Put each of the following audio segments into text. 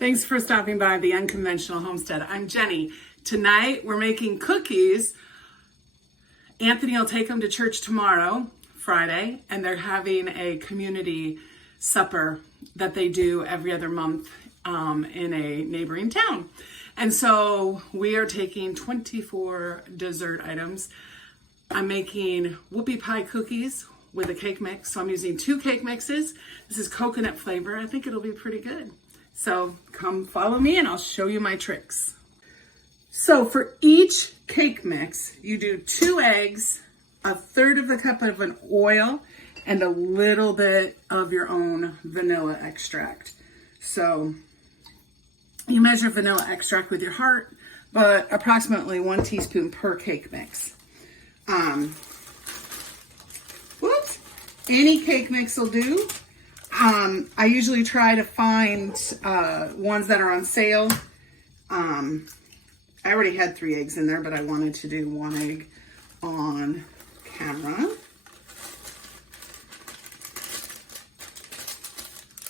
Thanks for stopping by the Unconventional Homestead. I'm Jenny. Tonight we're making cookies. Anthony will take them to church tomorrow, Friday, and they're having a community supper that they do every other month in a neighboring town. And so we are taking 24 dessert items. I'm making Whoopie Pie Cookies with a cake mix. So I'm using 2 cake mixes. This is coconut flavor. I think it'll be pretty good. So come follow me and I'll show you my tricks. So for each cake mix, you do 2 eggs, 1/3 of the cup of an oil, and a little bit of your own vanilla extract. So you measure vanilla extract with your heart, but approximately 1 teaspoon per cake mix. Any cake mix will do. I usually try to find ones that are on sale. I already had 3 eggs in there, but I wanted to do 1 egg on camera.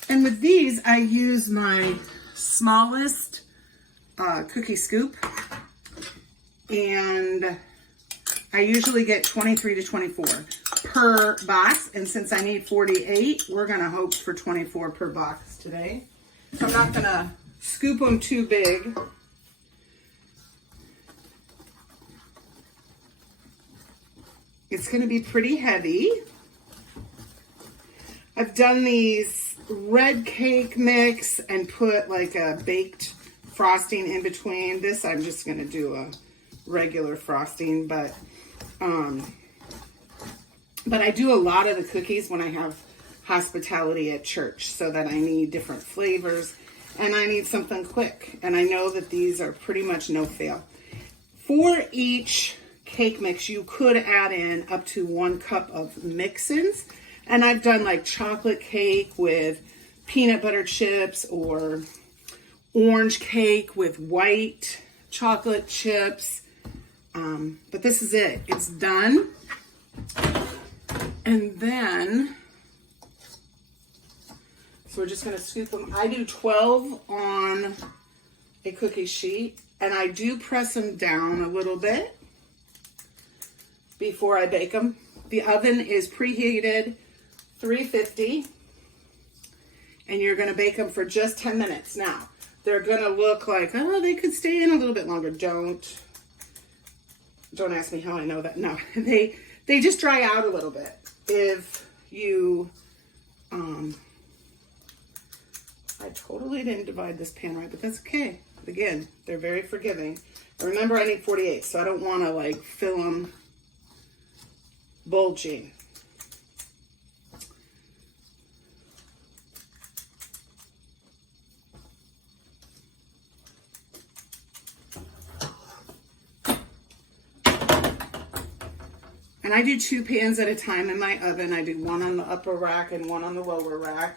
And with these, I use my smallest cookie scoop. And I usually get 23 to 24 per box. And since I need 48, we're going to hope for 24 per box today. So I'm not going to scoop them too big. It's going to be pretty heavy. I've done these red cake mix and put like a baked frosting in between. This I'm just going to do a regular frosting, but I do a lot of the cookies when I have hospitality at church, so that I need different flavors and I need something quick. And I know that these are pretty much no fail. For each cake mix, you could add in up to 1 cup of mix-ins. And I've done like chocolate cake with peanut butter chips, or orange cake with white chocolate chips. But this is it. It's done. And then, so we're just going to scoop them. I do 12 on a cookie sheet, and I do press them down a little bit before I bake them. The oven is preheated 350, and you're going to bake them for just 10 minutes. Now, they're going to look like, oh, they could stay in a little bit longer. Don't ask me how I know that. No, they just dry out a little bit. If you, I totally didn't divide this pan right, but that's okay. Again, they're very forgiving. Remember, I need 48, so I don't want to like fill them bulging. And I do 2 pans at a time in my oven. I do 1 on the upper rack and 1 on the lower rack.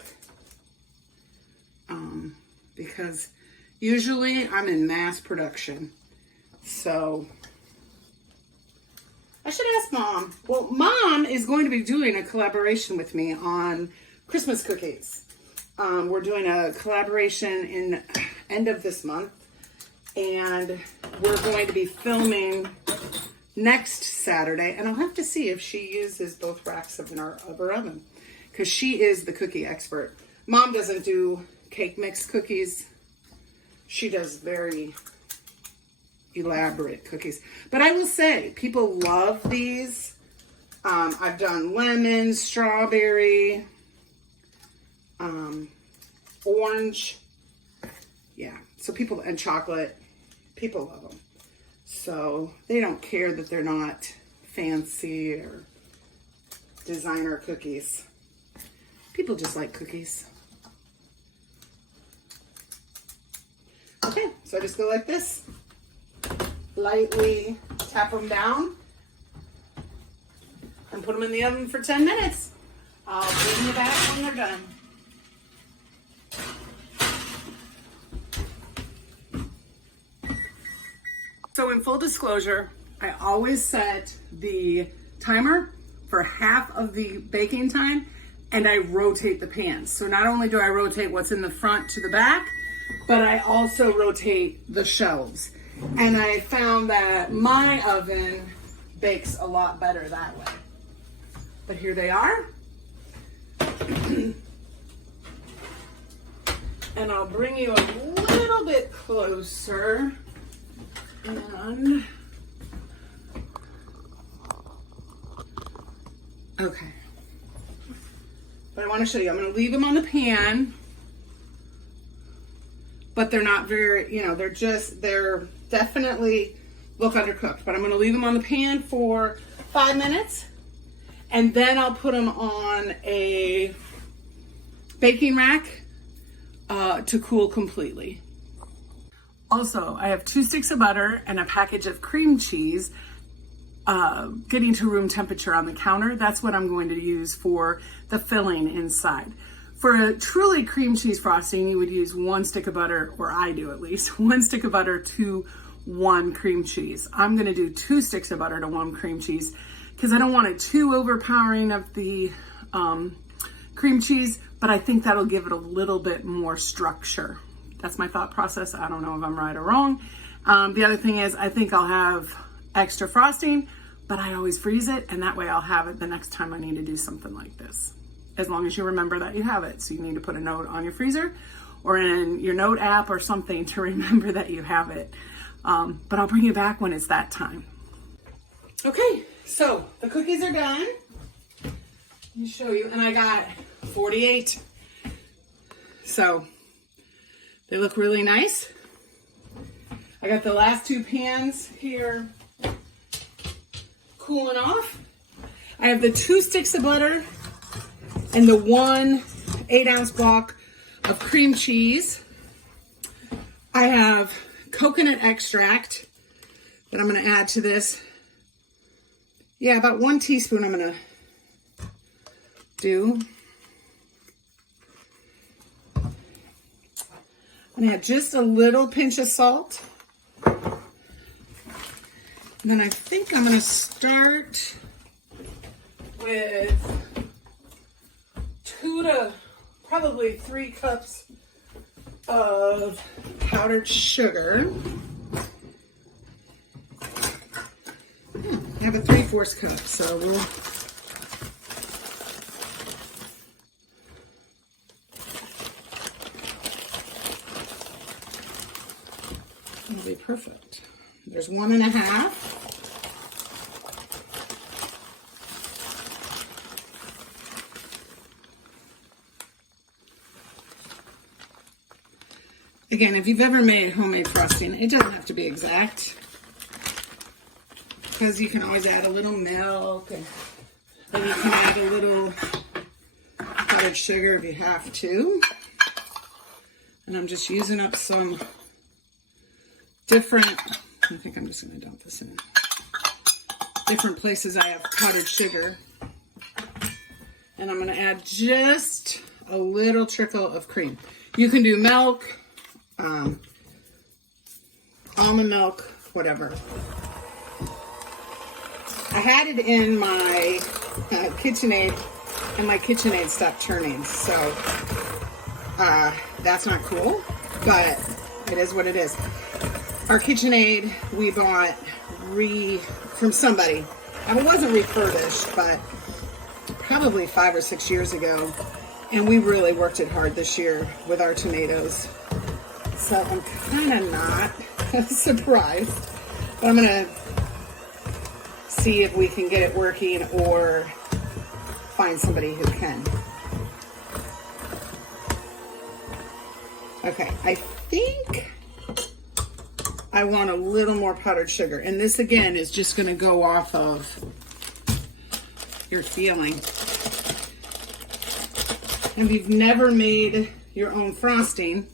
Because usually I'm in mass production. So I should ask Mom. Well, Mom is going to be doing a collaboration with me on Christmas cookies. We're doing a collaboration in end of this month. And we're going to be filming next Saturday, and I'll have to see if she uses both racks of her oven, because she is the cookie expert. Mom doesn't do cake mix cookies. She does very elaborate cookies. But I will say, people love these. I've done lemon, strawberry, orange. Yeah, so people, and chocolate. People love them. So they don't care that they're not fancy or designer cookies. People just like cookies. Okay, so I just go like this. Lightly tap them down and put them in the oven for 10 minutes. I'll bring you back when they're done. So in full disclosure, I always set the timer for half of the baking time, and I rotate the pans. So not only do I rotate what's in the front to the back, but I also rotate the shelves. And I found that my oven bakes a lot better that way. But here they are. And I'll bring you a little bit closer. And okay. But I want to show you, I'm going to leave them on the pan, but they're not very, they're definitely look undercooked, but I'm going to leave them on the pan for 5 minutes, and then I'll put them on a baking rack to cool completely. Also, I have 2 sticks of butter and a package of cream cheese getting to room temperature on the counter. That's what I'm going to use for the filling inside. For a truly cream cheese frosting, you would use 1 stick of butter, or I do at least, 1 stick of butter to 1 cream cheese. I'm going to do 2 sticks of butter to 1 cream cheese because I don't want it too overpowering of the cream cheese, but I think that'll give it a little bit more structure. That's my thought process. I don't know if I'm right or wrong. The other thing is I think I'll have extra frosting, but I always freeze it, and that way I'll have it the next time I need to do something like this. As long as you remember that you have it. So you need to put a note on your freezer or in your note app or something to remember that you have it. But I'll bring you back when it's that time. Okay, so the cookies are done. Let me show you, and I got 48. So they look really nice. I got the last 2 pans here cooling off. I have the 2 sticks of butter and the 1 8-ounce block of cream cheese. I have coconut extract that I'm going to add to this. Yeah, about 1 teaspoon I'm going to do. I'm going to add just a little pinch of salt. And then I think I'm going to start with 2 to probably 3 cups of powdered sugar. I have a 3/4 cup, so we'll it'll be perfect. There's 1 1/2. Again, if you've ever made homemade frosting, it doesn't have to be exact, because you can always add a little milk, and then you can add a little powdered sugar if you have to. And I'm just using up some different, I think I'm just going to dump this in. Different places I have powdered sugar. And I'm going to add just a little trickle of cream. You can do milk, almond milk, whatever. I had it in my KitchenAid, and my KitchenAid stopped turning, so that's not cool, but it is what it is. Our KitchenAid we bought from somebody, and it wasn't refurbished, but probably 5 or 6 years ago, and we really worked it hard this year with our tomatoes. So I'm kind of not surprised, but I'm going to see if we can get it working or find somebody who can. Okay, I think I want a little more powdered sugar. And this again is just going to go off of your feeling. And if you've never made your own frosting,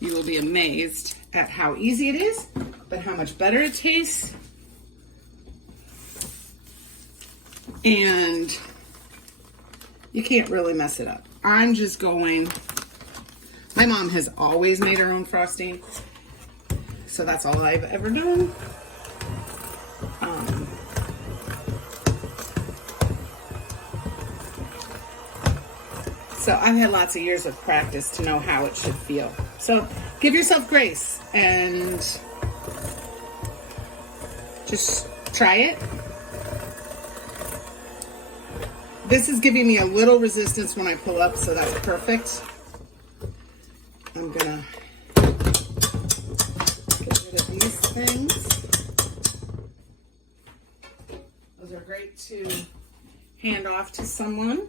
you will be amazed at how easy it is, but how much better it tastes. And you can't really mess it up. I'm just going, my mom has always made her own frosting, so that's all I've ever done. So I've had lots of years of practice to know how it should feel. So give yourself grace and just try it. This is giving me a little resistance when I pull up, so that's perfect. I'm gonna get rid of these things. Those are great to hand off to someone.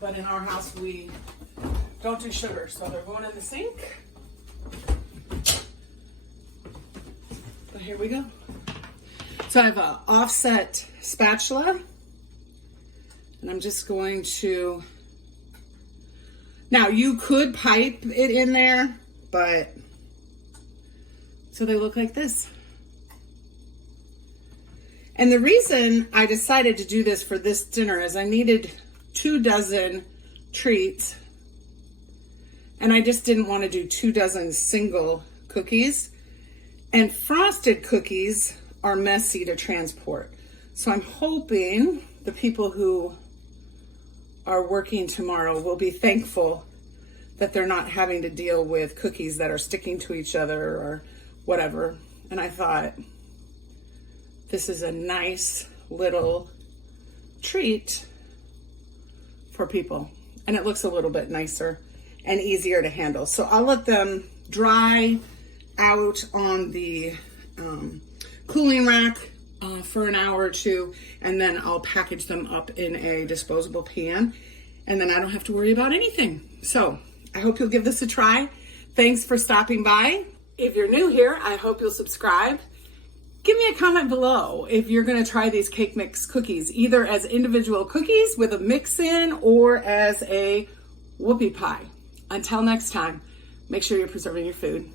But in our house, we don't do sugar, so they're going in the sink. But here we go. So I have an offset spatula, and I'm just going to, now you could pipe it in there, but, so they look like this. And the reason I decided to do this for this dinner is I needed 2 dozen treats, and I just didn't want to do 2 dozen single cookies, and frosted cookies are messy to transport. So I'm hoping the people who are working tomorrow will be thankful that they're not having to deal with cookies that are sticking to each other or whatever. And I thought this is a nice little treat for people, and it looks a little bit nicer and easier to handle. So I'll let them dry out on the cooling rack for an hour or two, and then I'll package them up in a disposable pan, and then I don't have to worry about anything. So I hope you'll give this a try. Thanks for stopping by. If you're new here, I hope you'll subscribe. Give me a comment below if you're going to try these cake mix cookies, either as individual cookies with a mix in or as a whoopie pie. Until next time, make sure you're preserving your food.